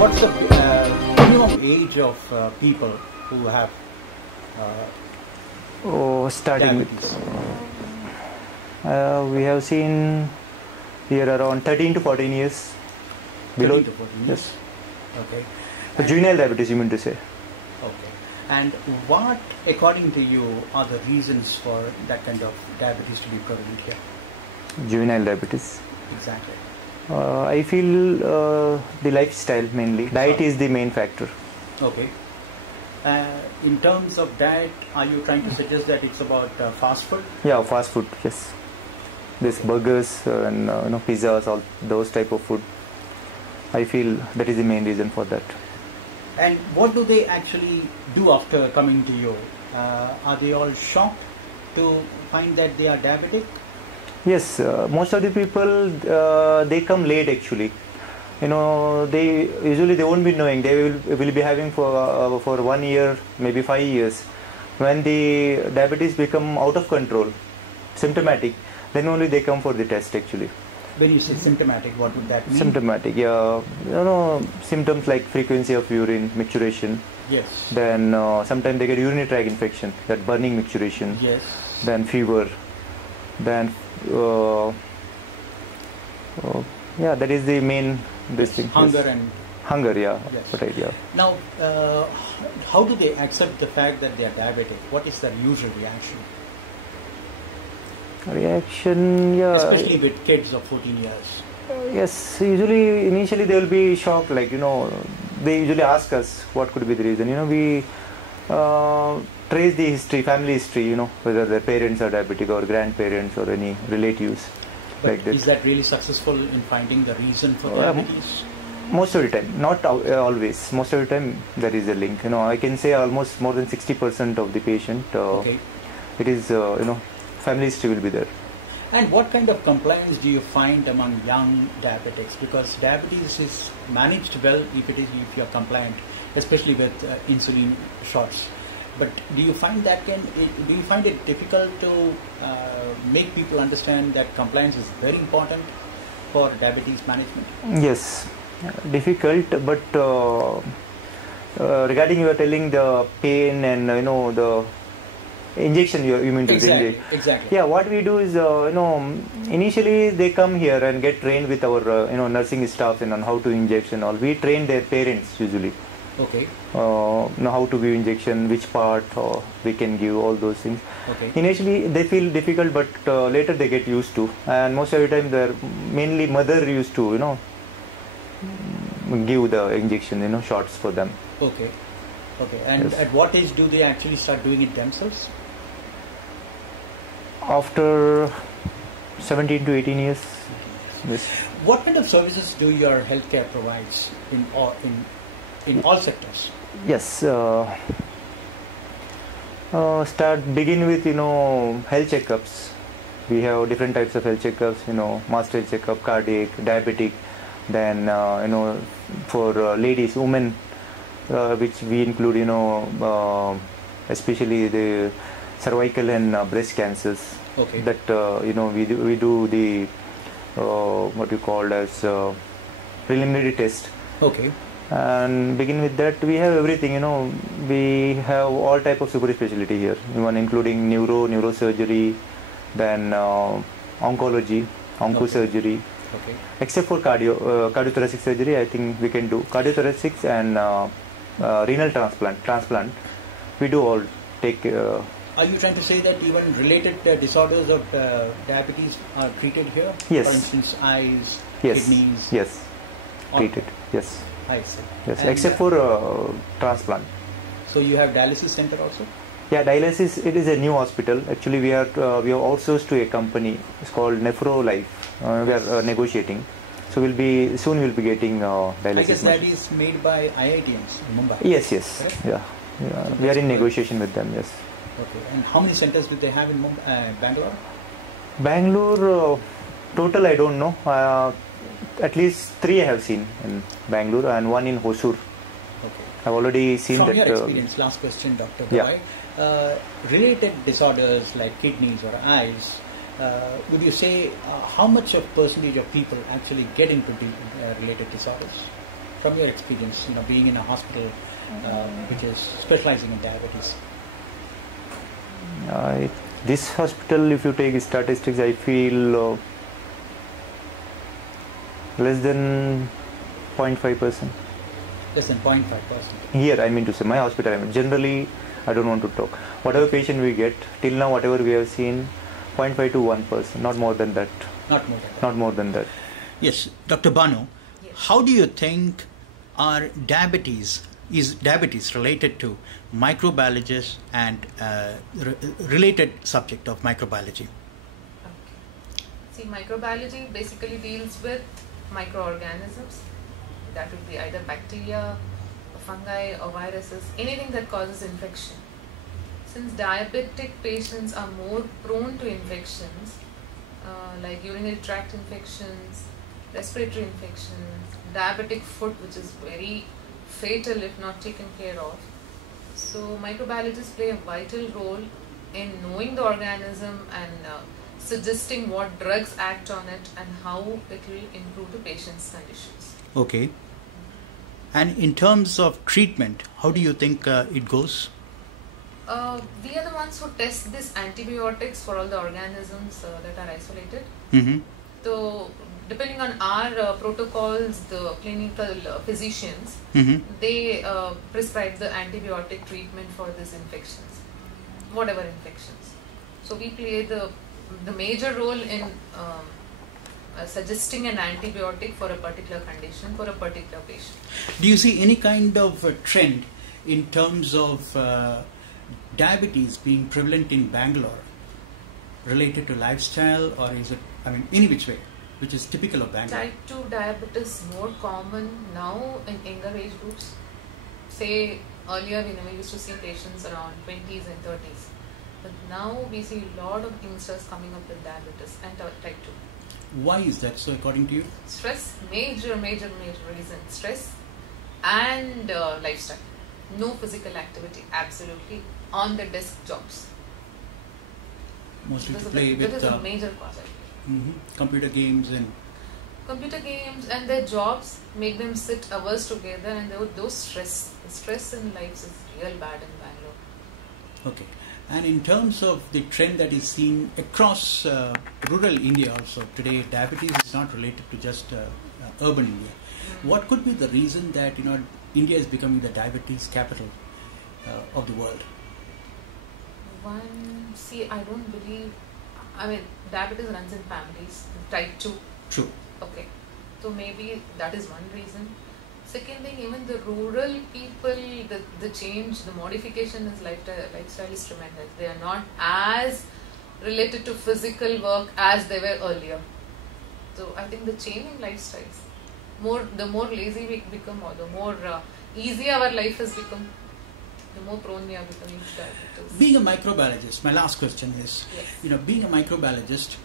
what's the minimum age of people who have starting diabetes? with we have seen here around 13 to 14 years. 13 to 14 years? Yes. Okay. Juvenile diabetes, you mean to say? Okay. And what, according to you, are the reasons for that kind of diabetes to be prevalent here? Juvenile diabetes. Exactly. I feel the lifestyle mainly. Diet is the main factor. Okay. In terms of diet, are you trying to suggest that it's about fast food? Yeah, fast food. Yes. This burgers and pizzas, all those type of food. I feel that is the main reason for that. And what do they actually do after coming to you? Are they all shocked to find that they are diabetic? Yes, most of the people they come late actually. They usually they won't be knowing. They will be having for 1 year, maybe 5 years. When the diabetes become out of control, symptomatic, then only they come for the test actually. When you say symptomatic, what would that mean? Symptomatic, yeah. Symptoms like frequency of urine, micturition. Yes. Then sometimes they get urinary tract infection, that burning micturition. Yes. Then fever. Then yeah, that is the main this thing. Hunger yes. and hunger, yeah. yes. Right, yeah. Now, how do they accept the fact that they are diabetic? What is their usual reaction? Reaction, yeah. Especially with kids of 14 years. Yes, usually initially they will be shocked, like they usually ask us what could be the reason. We trace the history, family history, whether their parents are diabetic or grandparents or any relatives. But like that. Is that really successful in finding the reason for diabetes? Most of the time, not always. Most of the time there is a link. I can say almost more than 60% of the patient. Okay. It is family history will be there. And what kind of compliance do you find among young diabetics? Because diabetes is managed well if you are compliant, especially with insulin shots. But do you find it difficult to make people understand that compliance is very important for diabetes management? Yes, difficult. But regarding you are telling the pain and the injection you mean to say? Exactly. Yeah, what we do is initially they come here and get trained with our nursing staff and on how to inject and all. We train their parents usually. Okay. How to give injection, which part we can give, all those things. Okay. Initially they feel difficult, but later they get used to. And most of the time, they're mainly mother used to give the injection, shots for them. Okay. Okay. And yes. At what age do they actually start doing it themselves? After 17 to 18 years. Yes. What kind of services do your healthcare provides in all sectors? Yes. Begin with health checkups. We have different types of health checkups. Master checkup, cardiac, diabetic. Then for ladies, women, which we include especially the cervical and breast cancers. Okay. That we do the what you call as preliminary test. Okay. And begin with that, we have everything. We have all type of super specialty here, even including neurosurgery, then oncology, oncosurgery. Okay. Except for cardiothoracic surgery, I think we can do cardiothoracic and renal transplant. We do all take. Are you trying to say that even related disorders of diabetes are treated here? Yes. For instance, eyes, yes. kidneys. Yes. Treated. Yes. I see. Yes. And except for transplant. So you have dialysis center also? Yeah, dialysis. It is a new hospital. Actually, we are outsourced to a company. It's called Nephro Life. We are negotiating. So we'll be getting dialysis. I guess that is made by IITians in Mumbai. Yes, yes. Correct? Yeah. We are in negotiation with them. Yes. Okay. And how many centers do they have in Bangalore? Bangalore, total I don't know. At least 3 I have seen in Bangalore and 1 in Hosur. Okay. I've already seen From that. From your experience, last question, Dr. Boy. Yeah. Related disorders like kidneys or eyes, would you say how much of percentage of people actually get into related disorders? from your experience, being in a hospital which is specializing in diabetes? This hospital, if you take statistics, I feel less than 0.5%. Less than 0.5%. Here, I mean to say, my hospital, generally, I don't want to talk. Whatever patient we get, till now, whatever we have seen, 0.5 to 1%, not more than that. Not more than that. Not more than that. Yes, Dr. Banu, Yes. how do you think is diabetes related to microbiology and related subject of microbiology? Okay. See, microbiology basically deals with microorganisms. That would be either bacteria, fungi or viruses, anything that causes infection. Since diabetic patients are more prone to infections, like urinary tract infections, respiratory infections, diabetic foot, which is very fatal if not taken care of. So microbiologists play a vital role in knowing the organism and suggesting what drugs act on it and how it will improve the patient's conditions. Okay. And in terms of treatment, how do you think it goes? We are the ones who test these antibiotics for all the organisms that are isolated. Mm-hmm. So, depending on our protocols, the clinical physicians, Mm-hmm. they prescribe the antibiotic treatment for these infections, whatever infections. So, we play the major role in suggesting an antibiotic for a particular condition, for a particular patient. Do you see any kind of trend in terms of diabetes being prevalent in Bangalore related to lifestyle, or is it, any which way, which is typical of Bangalore? Type 2 diabetes more common now in younger age groups. Say earlier we never used to see patients around 20s and 30s. But now we see a lot of youngsters coming up with diabetes and type 2. Why is that so according to you? Stress, major reason. Stress and lifestyle. No physical activity, absolutely. On the desk jobs. Mostly to That play with is a major cause, I believe. computer games and... Computer games and their jobs make them sit hours together, and those stress. The stress in lives is real bad in Bangalore. Okay. And in terms of the trend that is seen across rural India also today, diabetes is not related to just urban India. What could be the reason that India is becoming the diabetes capital of the world? I don't believe. Diabetes runs in families. Type 2. True. Okay. So maybe that is one reason. Second thing, even the rural people, the change, the modification in lifestyle is tremendous. They are not as related to physical work as they were earlier. So I think the change in lifestyles, the more lazy we become, or the more easy our life has become, the more prone we are becoming to diabetes. Being a microbiologist, my last question is, Yes. Being a microbiologist,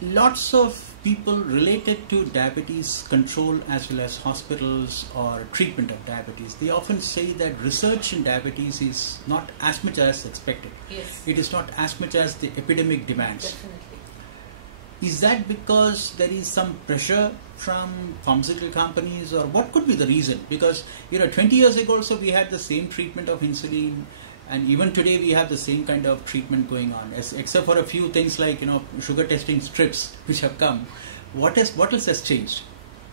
lots of people related to diabetes control as well as hospitals or treatment of diabetes, they often say that research in diabetes is not as much as expected. Yes. It is not as much as the epidemic demands. Definitely. Is that because there is some pressure from pharmaceutical companies, or what could be the reason? Because 20 years ago also we had the same treatment of insulin, and even today we have the same kind of treatment going on, except for a few things like sugar testing strips which have come. What else has changed,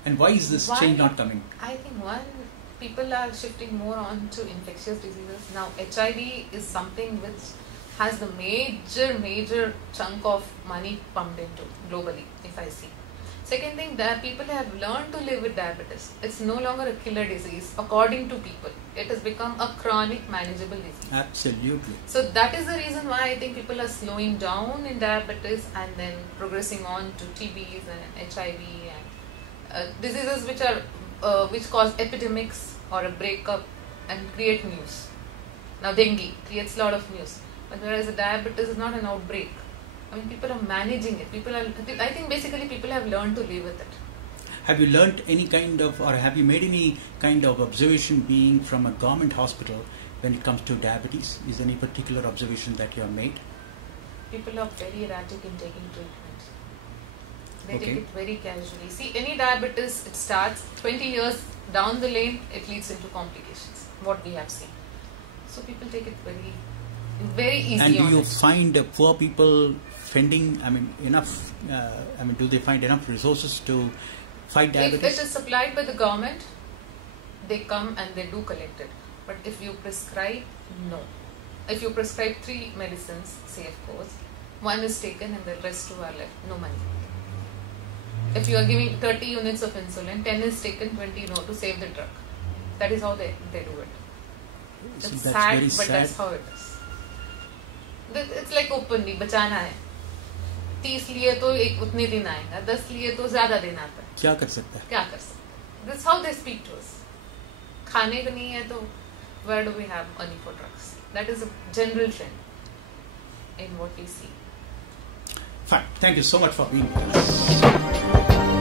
and why is this change not coming? I think people are shifting more on to infectious diseases. Now HIV is something which has the major chunk of money pumped into globally, if I see. Second thing, that people have learned to live with diabetes. It's no longer a killer disease according to people. It has become a chronic manageable disease. Absolutely. So that is the reason why I think people are slowing down in diabetes and then progressing on to TBs and HIV and diseases which cause epidemics or a breakup and create news. Now dengue creates a lot of news, but whereas the diabetes is not an outbreak. People are managing it. I think basically people have learned to live with it. Have you learnt any kind of, or have you made any kind of observation being from a government hospital when it comes to diabetes? Is there any particular observation that you have made? People are very erratic in taking treatment. They Okay. take it very casually. See, any diabetes, it starts 20 years down the lane, it leads into complications, what we have seen. So people take it very easy And do on you it. find poor people finding, enough, do they find enough resources to fight If diabetes? it is supplied by the government, they come and they do collect it. But if you prescribe, no. If you prescribe 3 medicines, say of course, 1 is taken and the rest 2 are left, no money. If you are giving 30 units of insulin, 10 is taken, 20 no, to save the drug. That is how they do it. So It's that's sad, very but sad. that's how it is. It's like openly, बचाना है. 30 लिए तो एक उतने दिन आएगा, 10 लिए तो ज्यादा दिन आता है. क्या कर सकता है? क्या कर सकते? This is how they speak to us. खाने को नहीं है तो where do we have money for drugs? That is a general trend in what we see. Fine. Thank you so much for being with us.